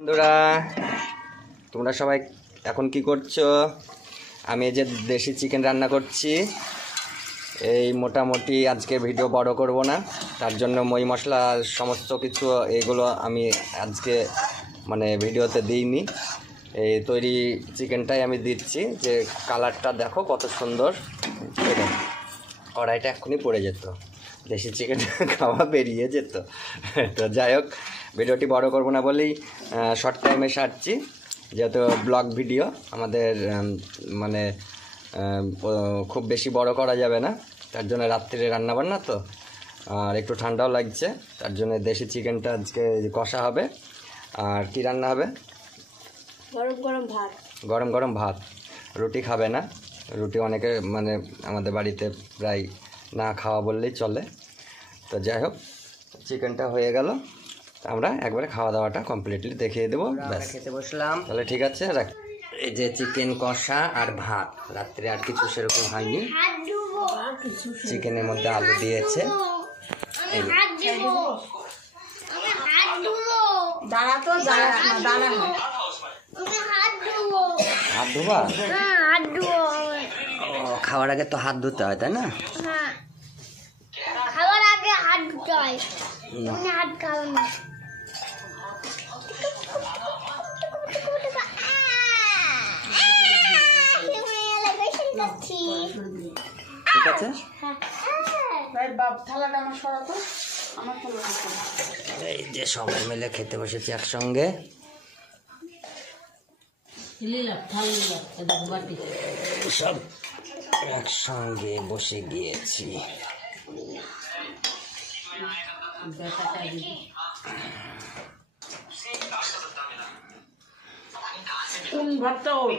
বন্ধুরা তোমরা সবাই এখন কি করছো? আমি এই যে দেশি চিকেন রান্না করছি। এই মোটামুটি আজকে ভিডিও বড় করব না, তার জন্য মই মশলা সমস্ত কিছু এইগুলো আমি আজকে মানে ভিডিওতে দিইনি। এই তৈরি চিকেনটাই আমি দিচ্ছি। যে কালারটা দেখো কত সুন্দর, কড়াইটা এক্ষুনি পড়ে যেত, দেশি চিকেন খাওয়া বেরিয়ে যেত। তো যাই হোক, ভিডিওটি বড় করব না বলেই শর্ট টাইমে সারছি, যেহেতু ব্লগ ভিডিও আমাদের মানে খুব বেশি বড় করা যাবে না, তার জন্য রাত্রে রান্নাবান্না তো, আর একটু ঠান্ডাও লাগছে, তার জন্য দেশি চিকেনটা আজকে কষা হবে। আর কি রান্না হবে? গরম গরম ভাত। গরম গরম ভাত। রুটি খাবে না, রুটি অনেকে মানে আমাদের বাড়িতে প্রায় না খাওয়া বললেই চলে। তো যাই হোক, চিকেনটা হয়ে গেল, আমরা একবারে খাওয়া দাওয়াটা কমপ্লিটলি দেখিয়ে দেবো। ব্যাস, খেতে বসলাম। তাহলে ঠিক আছে, রাখ। এই যে চিকেন কষা আর ভাত, রাত্রে আর কিছু সেরকম হয়নি। চিকেনের মধ্যে আলু দিয়েছে। হাত ধোবা? খাওয়ার আগে তো হাত ধুতে হয়, তাই না? খাওয়ার আগে হাত ধুতে হয়, হাত খাওয়া না। ঠিক আছে, এই যে সবাই মিলে খেতে বসেছি একসঙ্গে। সব একসঙ্গে বসে গিয়েছি। কোন ভাতটা ওর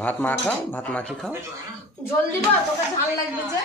ভাত মা খাও, ভাত মাখি খাও। জল দিবা, তোকে ঝাল লাগবে যে।